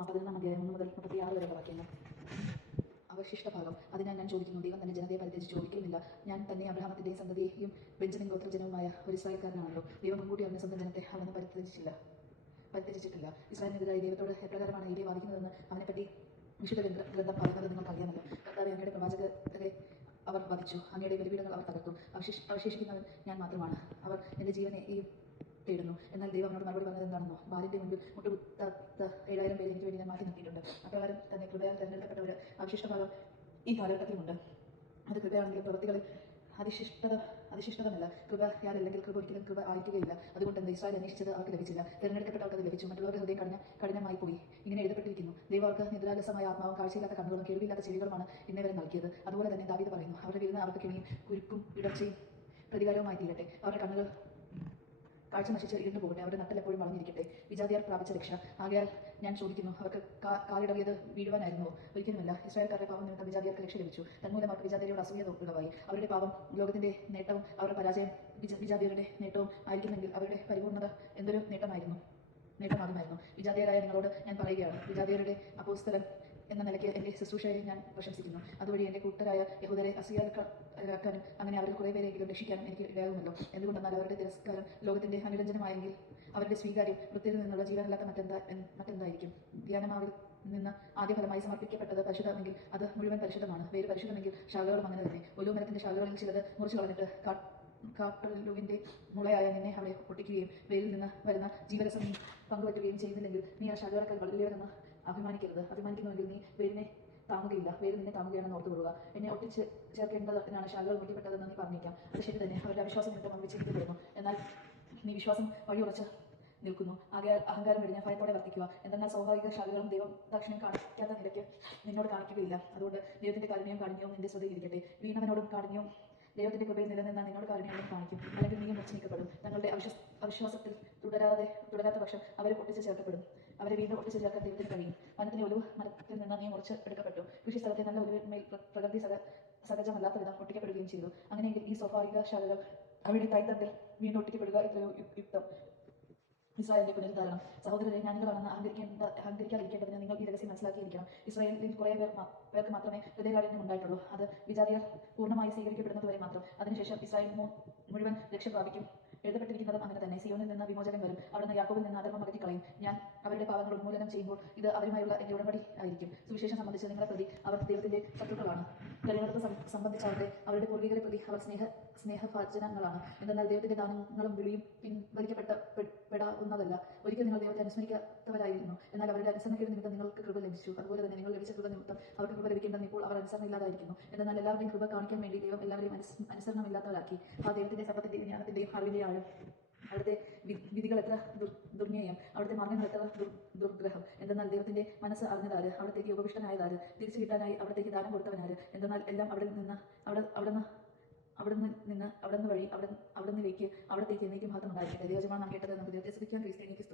11 അധ്യായം 1 മുതൽ 36 വരെയുള്ള വാക്യങ്ങൾ. അവശിഷ്ട ഭാഗം. അതിനാൽ ഞാൻ ചോദിക്കുന്നു, ദൈവം തന്നെ ജനതയെ പരിത്യജിച്ചു ഒരിക്കലുമില്ല. ഞാൻ തന്നെ അബ്രഹാമത്തിന്റെയും സന്തതിയെയും ബെഞ്ചമിൻ ഗോത്രജനവുമായ ഒരു ഇസ്രായേൽക്കാരനാണല്ലോ. ദൈവം മുൻകൂട്ടി അവന്റെ സ്വന്തം ജനത്തെ അവനെ പരിത്യജിച്ചിട്ടില്ല. ഇസ്രായേലിനെതിരായി ദൈവത്തോട് എപ്രകാരമാണ് ഏലിയ വാദിക്കുന്നതെന്ന് അവനെപ്പറ്റി വിശുദ്ധ ഗ്രന്ഥം പറയുന്നത് നിങ്ങൾക്ക് അറിയാമല്ലോ. കർത്താവേ, അങ്ങയുടെ പ്രവാചകരെ അവർ വധിച്ചു, അങ്ങയുടെ ബലിപീഠങ്ങൾ അവർ തകർത്തു. അവശേഷിക്കുന്നവൻ ഞാൻ മാത്രമാണ്. അവർ എൻ്റെ ജീവനെ തേടുന്നു. എന്നാൽ ദൈവം അവനോട് മറുപടി പറഞ്ഞത് എന്താണെന്നോ? ബാലിന്റെ മുൻപിൽ മുട്ടുകുത്താത്ത 7000 പേരെ എനിക്ക് വേണ്ടി ഞാൻ മാറ്റി നിർത്തിയിട്ടുണ്ട്. അപ്രകാരം തന്നെ കൃപയാൽ തെരഞ്ഞെടുക്കപ്പെട്ട ഒരു അവശിഷ്ട ഭാഗം ഈ കാലഘട്ടത്തിലുണ്ട്. അത് കൃപയാണെങ്കിലും പ്രവൃത്തികളിൽ അധിഷ്ഠിതമല്ല. കൃപയാലല്ലെങ്കിൽ കൃപ ഒരിക്കലും കൃപ ആയിരിക്കുകയില്ല. അതുകൊണ്ട് തന്നെ ഇസ്രായേൽ അന്വേഷിച്ചത് അവർക്ക് ലഭിച്ചില്ല, തെരഞ്ഞെടുക്കപ്പെട്ടവർക്ക് അത് ലഭിച്ചു. മറ്റുള്ളവരുടെ ഹൃദയം കഠിനമായി പോയി. ഇങ്ങനെ എഴുതപ്പെട്ടിരിക്കുന്നു, ദൈവം അവർക്ക് നിദ്രാലസമായ ആത്മാവും കാഴ്ചയില്ലാത്ത കണ്ണുകളും കേൾവിയില്ലാത്ത ചെവികളുമാണ് ഇന്നേവരെ നൽകിയത്. അതുപോലെ തന്നെ ദാവീദ് പറയുന്നു, അവരുടെ വിരുന്ന് അവർക്ക് കെണിയും കുരുക്കും ഇടർച്ചയും പ്രതികാരവുമായി തീരട്ടെ. അവരുടെ കണ്ണുകൾ കാഴ്ച നശിച്ച് ഇരുണ്ടു പോകട്ടെ. അവരുടെ നട്ടൽ എപ്പോഴും വളർന്നിരിക്കട്ടെ. വിജാതിയർ പ്രാപിച്ച രക്ഷ. ആകയാൽ ഞാൻ ചോദിക്കുന്നു, അവർക്ക് കാലിടവിയത് വീഴുവാനായിരുന്നുവോ? ഒരിക്കലുമല്ല. ഇസ്രായേൽക്കാരുടെ പാപം നിമിത്തം വിജാതിയർക്ക് രക്ഷ ലഭിച്ചു. തന്മൂലം അവർക്ക് വിജാതിയരോട് അസൂയ ഉളവായി. അവരുടെ പാപം ലോകത്തിന്റെ നേട്ടവും അവരുടെ പരാജയം വിജാതിയരുടെ നേട്ടവും ആയിരിക്കുമെങ്കിൽ അവരുടെ പരിപൂർണത എന്തൊരു നേട്ടമാകുമായിരുന്നു. വിജാതിയരായ നിങ്ങളോട് ഞാൻ പറയുകയാണ്, വിജാതിയരുടെ അപ്പോസ്തലൻ എന്ന നിലയ്ക്ക് എൻ്റെ ശുശ്രൂഷയെ ഞാൻ പ്രശംസിക്കുന്നു. അതുവഴി എൻ്റെ കൂട്ടരായ യഹൂദരെ അസൂയാക്കാനും അങ്ങനെ അവരിൽ കുറേ പേരെങ്കിലും രക്ഷിക്കാനും എനിക്ക് ഇടയാകുമല്ലോ. എന്തുകൊണ്ടെന്നാൽ അവരുടെ തിരസ്കാരം ലോകത്തിന്റെ അനുരഞ്ജനമായെങ്കിൽ അവരുടെ സ്വീകാര്യം വൃത്തിയിൽ നിന്നുള്ള ജീവനല്ലാത്ത മറ്റെന്തായിരിക്കും? ധ്യാനമാവിൽ നിന്ന് ആദ്യ ഫലമായി സമർപ്പിക്കപ്പെട്ടത് പരിശുദ്ധമെങ്കിൽ അത് മുഴുവൻ പരിശുദ്ധമാണ്. വേര് പരിശുദ്ധമെങ്കിൽ ശാഖകളും അങ്ങനെ തന്നെ. ഒലിവുമരത്തിന്റെ ശാഖകളിൽ ചിലത് മുറിച്ചു കളഞ്ഞിട്ട് കാട്ടൊലിവിന്റെ മുളയായ നിന്നെ അവിടെ ഒട്ടിക്കുകയും വേരിൽ നിന്ന് വരുന്ന ജീവരസം നീ പങ്കുവറ്റുകയും ചെയ്യുന്നില്ലെങ്കിൽ നീ ആ ശാഖകളൊക്കെ വളരുകയെന്ന് അഭിമാനിക്കുന്നുവെങ്കിൽ നീ വേരിനെ താങ്ങുകയില്ല. വേര് നിന്നെ താങ്ങുകയാണെന്ന് ഓർത്തുകൊള്ളുക. എന്നെ ഒട്ടിച്ച് ചേർക്കേണ്ടതിനാണ് ശാഖകൾ മുട്ടിപ്പെട്ടതെന്ന് നീ പറഞ്ഞേക്കാം. അത് ശരി തന്നെ. അവരുടെ അവിശ്വാസം നിമിത്തം അവർ വിച്ഛേദിക്കപ്പെടുന്നു. എന്നാൽ നീ വിശ്വാസം വഴി ഉറച്ച് നിൽക്കുന്നു. ആകയാൽ അഹങ്കാരം വെടിഞ്ഞ് ഭയത്തോടെ വർത്തിക്കുക. എന്തെന്നാൽ സ്വാഭാവിക ശാഖകളും ദൈവം ദാക്ഷിണ്യം കാണിക്കാത്ത നിലയ്ക്ക് നിന്നോട് കാണിക്കുകയില്ല. അതുകൊണ്ട് ദൈവത്തിന്റെ കാരുണ്യവും കാഠിന്യവും നിന്റെ ശ്രദ്ധയിലിരിക്കട്ടെ. വീണവനോടും കാഠിന്യവും ദൈവത്തിന്റെ കൃപയിൽ നിലനിന്ന നിന്നോട് കാരുണ്യം കാണിക്കും. അല്ലെങ്കിൽ നീയും വെച്ച് നീക്കപ്പെടും. തങ്ങളുടെ അവിശ്വാസത്തിൽ തുടരാത്ത പക്ഷം അവരെ ഒട്ടിച്ച് ചേർക്കപ്പെടും. അവരെ വീണ്ടും ഒട്ടിച്ച് ചേർക്കാൻ ദൈവത്തിന് കഴിയും. വനത്തിന്റെ ഒലിവ് മരത്തിൽ നിന്ന് നീ മുറിച്ച് എടുക്കപ്പെട്ടു. കൃഷി സ്ഥലത്തെ നല്ല ഒലിവിന്മേൽ പ്രകൃതി സഹജമല്ലാത്ത വിധം ഒട്ടിക്കപ്പെടുകയും ചെയ്തു. അങ്ങനെയെങ്കിൽ ഈ സ്വാഭാവിക ശാഖകൾ അവരുടെ കൈത്തണ്ടിൽ വീണ്ടും ഒട്ടിക്കപ്പെടുക എത്രയോ യുക്തം. ഇസ്രായേലിന്റെ പുനരുദ്ധാരണം. സഹോദരരെ, ജ്ഞാനികളാണെന്ന് അഹങ്കരിക്കാതിരിക്കേണ്ടതിന് നിങ്ങൾ ഈ രഹസ്യം മനസ്സിലാക്കിയിരിക്കണം. ഇസ്രായേലിൽ കുറേ പേർക്ക് മാത്രമേ ഹൃദയകാഠിന്യം ഉണ്ടായിട്ടുള്ളൂ. അത് വിജാതിയർ പൂർണ്ണമായി സ്വീകരിക്കപ്പെടുന്നത് വരെ മാത്രം. അതിനുശേഷം ഇസ്രായേൽ മുഴുവൻ രക്ഷ പ്രാപിക്കും. എഴുതപ്പെട്ടിരിക്കുന്നതും അങ്ങനെ തന്നെ. സിയോനിൽ നിന്ന് വിമോചനം വരും. അവിടുന്ന് യാക്കോബിൽ നിന്ന് അധർമ്മം അകറ്റിക്കളയും. ഞാൻ അവരുടെ പാപങ്ങൾ ഉന്മൂലനം ചെയ്യുമ്പോൾ ഇത് അവരുമായുള്ള എന്റെ ഉടമ്പടി ആയിരിക്കും. സുവിശേഷം സംബന്ധിച്ച് നിങ്ങളെ പ്രതി അവർ ദൈവത്തിന്റെ ശത്രുക്കളാണ്. തെരഞ്ഞെടുപ്പ് സംബന്ധിച്ചാവട്ടെ അവരുടെ പൂർവികരെ പ്രതി അവർ സ്നേഹഭാജനങ്ങളാണ്. എന്നാൽ ദൈവത്തിന്റെ ദാനങ്ങളും വിളിയും പിൻവലിക്കപ്പെടാവുന്നതല്ല. ഒരിക്കൽ നിങ്ങൾ ദൈവത്തെ അനുസ്മരിക്കാത്തവരായിരുന്നു. എന്നാൽ അവരുടെ അനുസരണക്കേട് നിമിത്തം നിങ്ങൾക്ക് കൃപ ലഭിച്ചു. അതുപോലെ തന്നെ നിങ്ങൾ ലഭിച്ച കൃപ നിമിത്തം അവർക്ക് കൃപ ലഭിക്കേണ്ടെന്ന് ഇപ്പോൾ അവർ അനുസരണയില്ലാതായിരിക്കുന്നു. എന്നാൽ എല്ലാവരുടെയും കൃപ കാണിക്കാൻ വേണ്ടി ദൈവം എല്ലാവരെയും അനുസരണമില്ലാത്തവരാക്കി. ആ ദൈവത്തിന്റെ സമ്പത്തിന്റെയും ജ്ഞാനത്തിന്റെയും അറിവിന്റെ ആഴം. അവിടുത്തെ വിധികൾ എത്ര ദുർജ്ഞേയം, അവിടുത്തെ മാർഗങ്ങൾ എത്ര ദുർഗ്രഹം. എന്തെന്നാൽ ദൈവത്തിന്റെ മനസ്സ് അറിഞ്ഞതാര്? അവിടത്തേക്ക് ഉപവിഷ്ടനായതാര്? തിരിച്ചു കിട്ടാനായി അവിടത്തേക്ക് ദാനം കൊടുത്തവനാര്? എന്തെന്നാൽ എല്ലാം അവിടുന്ന് വഴി അവിടുന്നിലേക്ക് അവിടത്തേക്ക് എന്നേക്കും ഭാഗം ഉണ്ടായിരിക്കട്ടെ. ദൈവജനമാണ് നാം കേട്ടത്. നമുക്ക് ദൈവത്തെ സ്തുതിക്കാം. ക്രിസ്ത്യാനിക്ക്